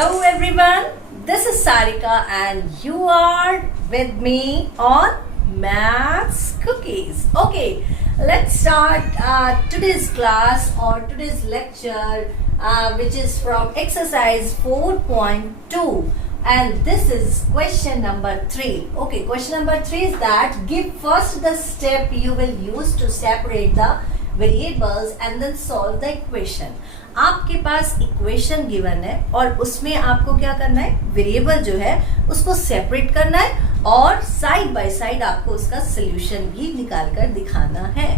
Hello everyone, this is Sarika and you are with me on Maths Cookies. Okay, let's start today's class or today's lecture which is from exercise 4.2 and this is question number 3. Okay, question number 3 is that give first the step you will use to separate the variables and then solve the equation. आपके पास equation given है और उसमें आपको क्या करना है, variable जो है उसको सेपरेट करना है और साइड बाय साइड आपको उसका सोल्यूशन भी निकाल कर दिखाना है।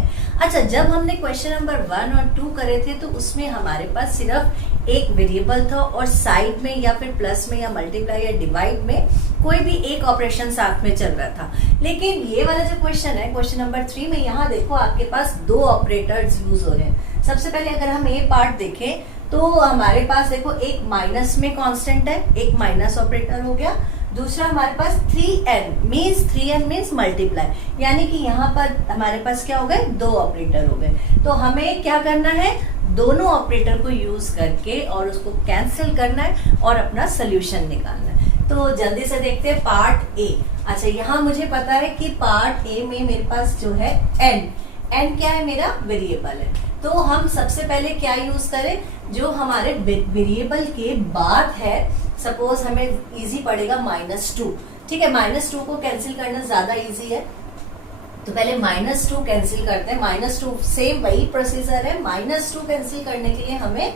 अच्छा, जब हमने क्वेश्चन नंबर 1 और 2 करे थे तो उसमें हमारे पास सिर्फ एक वेरिएबल था और साइड में या फिर प्लस में या मल्टीप्लाई या डिवाइड में कोई भी एक ऑपरेशन साथ में चल रहा था। लेकिन ये वाला जो क्वेश्चन है, क्वेश्चन नंबर 3 में, यहाँ देखो आपके पास दो ऑपरेटर्स यूज हो रहे हैं। सबसे पहले अगर हम ये पार्ट देखें तो हमारे पास देखो एक माइनस में कांस्टेंट है, एक माइनस ऑपरेटर हो गया। दूसरा हमारे पास 3n मीन्स मल्टीप्लाई, यानी कि यहाँ पर हमारे पास क्या हो गए, दो ऑपरेटर हो गए। तो हमें क्या करना है, दोनों ऑपरेटर को यूज करके और उसको कैंसिल करना है और अपना सोल्यूशन निकालना है। तो जल्दी से देखते हैं पार्ट ए। अच्छा, यहाँ मुझे पता है कि पार्ट ए में मेरे पास जो है n क्या है, मेरा वेरिएबल है। तो हम सबसे पहले क्या यूज करें, जो हमारे वेरिएबल के बाद है, सपोज हमें इजी पड़ेगा -2। ठीक है, -2 को कैंसिल करना ज्यादा इजी है, तो पहले -2 कैंसिल करते हैं। -2 सेम वही प्रोसीजर है, -2 कैंसिल करने के लिए हमें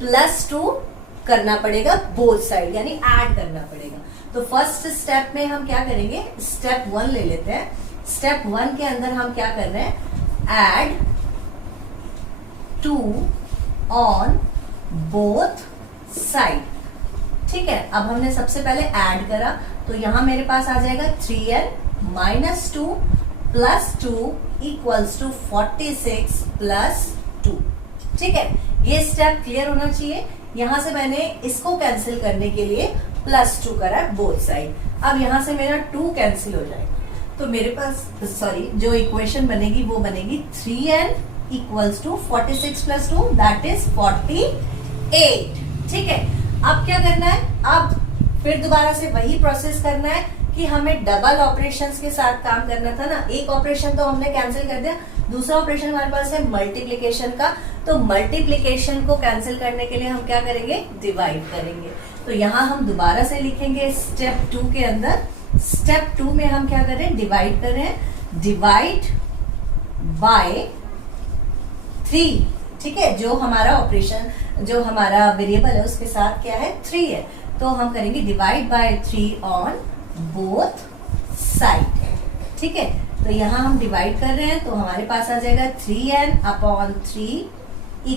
+2 करना पड़ेगा बोथ साइड, यानी ऐड करना पड़ेगा। तो फर्स्ट स्टेप में हम क्या करेंगे, स्टेप 1 ले लेते हैं। स्टेप 1 के अंदर हम क्या कर रहे हैं, ऐड 2 ऑन बोथ साइड। ठीक है, अब हमने सबसे पहले ऐड करा तो यहां मेरे पास आ जाएगा 3n - 2 + 2 = 46 + 2। ठीक है, ये स्टेप क्लियर होना चाहिए। यहां से मैंने इसको कैंसिल करने के लिए +2 करा बोथ साइड। अब यहां से मेरा 2 कैंसिल हो जाएगा, तो मेरे पास जो इक्वेशन बनेगी वो बनेगी 3n = 46 + 2 दैट इज 48। ठीक है, अब क्या करना है, अब फिर दोबारा से वही प्रोसेस करना है कि हमें डबल ऑपरेशंस के साथ काम करना था ना। एक ऑपरेशन तो हमने कैंसिल कर दिया, दूसरा ऑपरेशन हमारे पास है मल्टीप्लिकेशन का। तो मल्टीप्लिकेशन को कैंसिल करने के लिए हम क्या करेंगे, डिवाइड करेंगे। तो यहाँ हम दोबारा से लिखेंगे स्टेप 2 के अंदर। स्टेप 2 में हम क्या कर रहे हैं, डिवाइड कर रहे हैं, डिवाइड बाय 3। ठीक है, जो हमारा ऑपरेशन, जो हमारा वेरिएबल है उसके साथ क्या है, 3 है। तो हम करेंगे divide by 3 on both side. ठीक है, तो यहाँ हम डिवाइड कर रहे हैं तो हमारे पास आ जाएगा 3n/3 =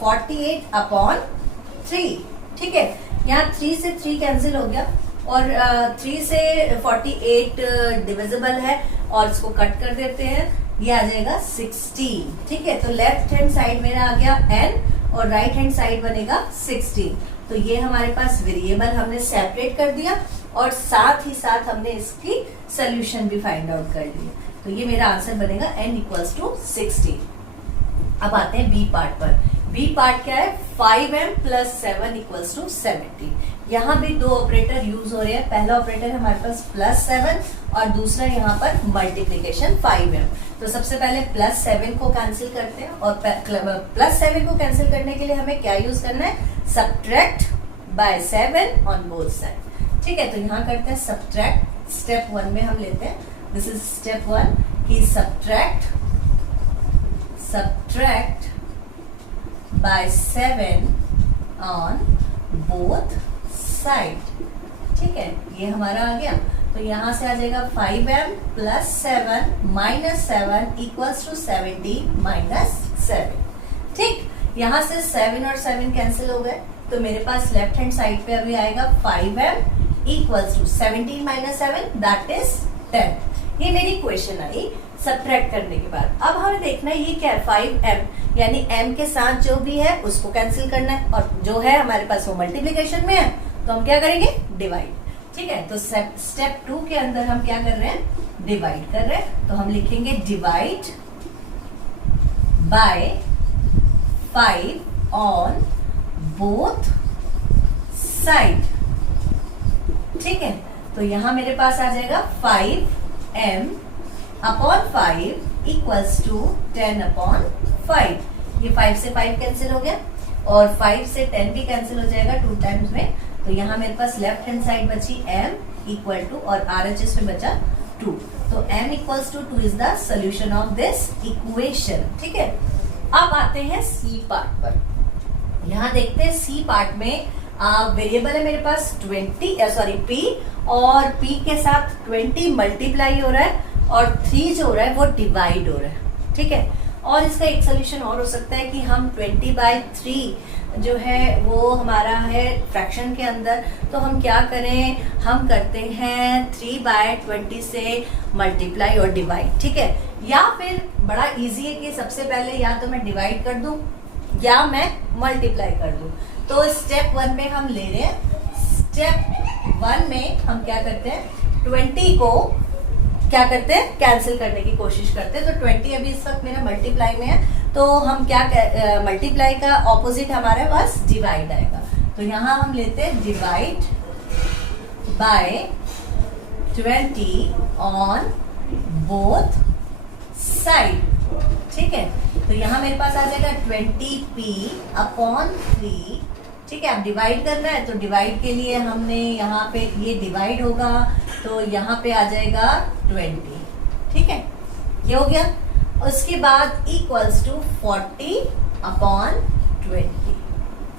48/3। ठीक है, यहाँ 3 से 3 कैंसिल हो गया और 3 से 48 डिविजिबल है और इसको कट कर देते हैं, ये आ जाएगा 16। ठीक है, तो लेफ्ट हैंड साइड मेरा आ गया n और राइट हैंड साइड बनेगा 16। तो ये हमारे पास वेरिएबल हमने सेपरेट कर दिया और साथ ही साथ हमने इसकी सोल्यूशन भी फाइंड आउट कर लिया। तो ये मेरा आंसर बनेगा n = 16। अब आते हैं बी पार्ट पर। बी पार्ट क्या है, 5m + 7 = 70। यहाँ भी दो ऑपरेटर यूज हो रहे हैं। पहला ऑपरेटर हमारे पास +7 और दूसरा यहाँ पर मल्टीप्लिकेशन 5m। तो सबसे पहले +7 को कैंसिल करते हैं और +7 को कैंसिल करने के लिए हमें क्या यूज करना है, subtract by 7 on both side. ठीक है, तो यहाँ करते हैं सब्ट्रैक्ट। स्टेप 1 में हम लेते हैं, दिस इज स्टेप 1 की subtract by 7 on both side. ठीक है, ये हमारा आ गया। तो यहाँ से आ जाएगा 5m + 7 - 7 = 70 - 7। ठीक, यहाँ से 7 और 7 कैंसिल हो गए तो मेरे पास लेफ्ट हैंड साइड पे अभी आएगा 5m = 17 - 7 दैट इज 10। ये मेरी इक्वेशन आई सब्ट्रैक्ट करने के बाद। अब हमें देखना है ये क्या है, 5m, यानी m के साथ जो भी है उसको कैंसिल करना है और जो है हमारे पास वो मल्टीप्लिकेशन में है, तो हम क्या करेंगे, डिवाइड। ठीक है, तो स्टेप 2 के अंदर हम क्या कर रहे हैं, डिवाइड कर रहे हैं। तो हम लिखेंगे divide by 5 on both side. ठीक है, तो यहां मेरे पास आ जाएगा 5m upon 5 equals to 10 upon 5। ये 5 से 5 कैंसिल हो गया और 5 से 10 भी कैंसिल हो जाएगा 2 टाइम्स में। तो यहाँ मेरे पास लेफ्ट हैंड साइड बची m इक्वल टू और RHS में बचा 2। तो m equals to 2 is the solution of this equation. ठीक है, अब आते हैं C पार्ट पर। यहाँ देखते हैं C पार्ट में वेरिएबल है मेरे पास 20 P और P के साथ 20 मल्टीप्लाई हो रहा है और 3 जो हो रहा है वो डिवाइड हो रहा है। ठीक है, और इसका एक सोल्यूशन और हो सकता है कि हम 20/3 जो है वो हमारा है फ्रैक्शन के अंदर, तो हम क्या करें, हम करते हैं 3/20 से मल्टीप्लाई और डिवाइड। ठीक है, या फिर बड़ा इजी है कि सबसे पहले या तो मैं डिवाइड कर दूं या मैं मल्टीप्लाई कर दूं। तो स्टेप 1 में हम ले रहे हैं। स्टेप 1 में हम क्या करते हैं, 20 को क्या करते हैं, कैंसिल करने की कोशिश करते हैं। तो 20 अभी इस वक्त मेरा मल्टीप्लाई में है, तो हम क्या मल्टीप्लाई का ऑपोजिट हमारे पास डिवाइड आएगा। तो यहां हम लेते हैं divide by 20 on both side. ठीक है, तो यहाँ मेरे पास आ जाएगा 20p अपॉन 3। ठीक है, अब डिवाइड करना है तो डिवाइड के लिए हमने यहाँ पे ये डिवाइड होगा तो यहाँ पे आ जाएगा 20। ठीक है, ये हो गया। उसके बाद इक्वल्स टू 40 अपॉन 20।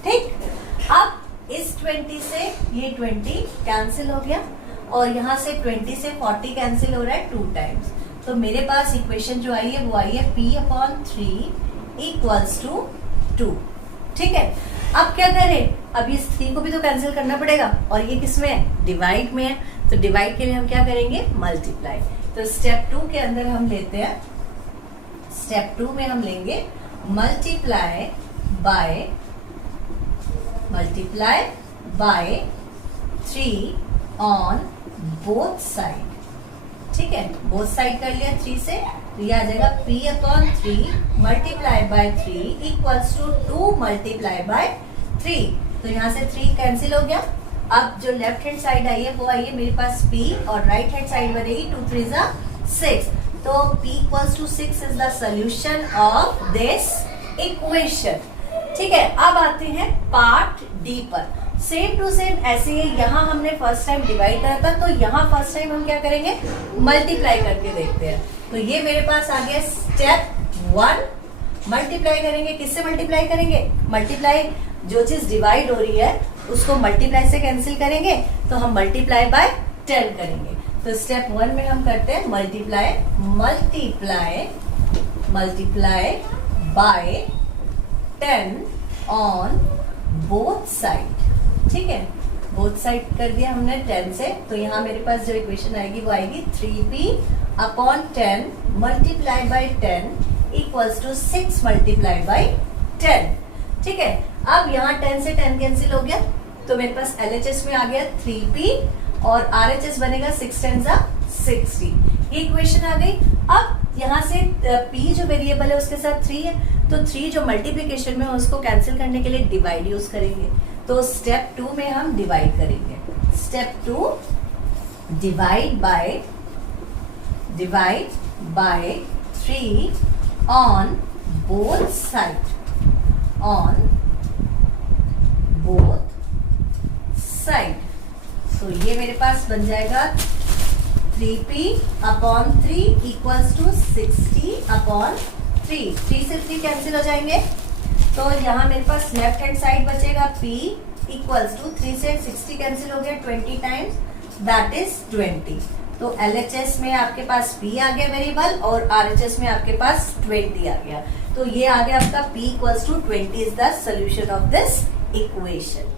ठीक, अब इस 20 से ये 20 कैंसिल हो गया और यहाँ से 20 से 40 कैंसिल हो रहा है 2 टाइम्स। तो मेरे पास इक्वेशन जो आई है वो आई है P अपॉन 3 इक्वल्स टू 2। ठीक है, अब क्या करें, अब इस 3 को भी तो कैंसिल करना पड़ेगा और ये किस में है, डिवाइड में है। तो डिवाइड के लिए हम क्या करेंगे, मल्टीप्लाई। तो स्टेप 2 के अंदर हम लेते हैं, स्टेप 2 में हम लेंगे multiply by 3 on both side. ठीक है, बोथ साइड कर लिया 3 से, तो ये आ जाएगा P upon 3 multiply by 3 equals to 2 multiply by 3। तो यहाँ से 3 कैंसिल हो गया। अब जो लेफ्ट हैंड साइड आई है वो आई है मेरे पास P और राइट हैंड साइड बनेगी 2 3 6। तो P equals to 6 is the solution of this equation. ठीक है, अब आते हैं पार्ट डी पर। सेम टू सेम ऐसे ही यहाँ हमने फर्स्ट टाइम डिवाइड करा था, तो यहाँ फर्स्ट टाइम हम क्या करेंगे, मल्टीप्लाई करके देखते हैं। तो ये मेरे पास आ गया स्टेप 1। मल्टीप्लाई करेंगे, किससे मल्टीप्लाई करेंगे, मल्टीप्लाई जो चीज डिवाइड हो रही है उसको मल्टीप्लाई से कैंसिल करेंगे, तो हम मल्टीप्लाई बाय 10 करेंगे। तो स्टेप 1 में हम करते हैं multiply by 10 on both side. ठीक है, बोथ साइड कर दिया हमने 10 से, तो यहाँ मेरे पास जो इक्वेशन आएगी वो आएगी 3p upon 10 multiply by 10 equals to 6 multiply by 10। ठीक है, अब यहाँ 10 से 10 कैंसिल हो गया, तो मेरे पास LHS में आ गया 3p और RHS बनेगा 6 10 60। ये इक्वेशन आ गई। अब यहाँ से p जो वेरिएबल है उसके साथ 3 है, तो 3 जो मल्टीप्लिकेशन में है उसको कैंसिल करने के लिए डिवाइड यूज करेंगे। तो स्टेप 2 में हम डिवाइड करेंगे। Step 2 divide by 3 on both side, तो ये मेरे पास बन जाएगा 3p upon 3 equals to 60 upon 3। 3 से 3 कैंसिल हो जाएंगे, तो यहाँ मेरे पास लेफ्ट हैंड साइड बचेगा p इक्वल्स टू 3 से 60 कैंसिल हो गया 20 टाइम्स, दैट इज 20। तो LHS में आपके पास p आ गया वेरिएबल और RHS में आपके पास 20 आ गया। तो ये आ गया आपका p equals to 20 is the solution of this equation.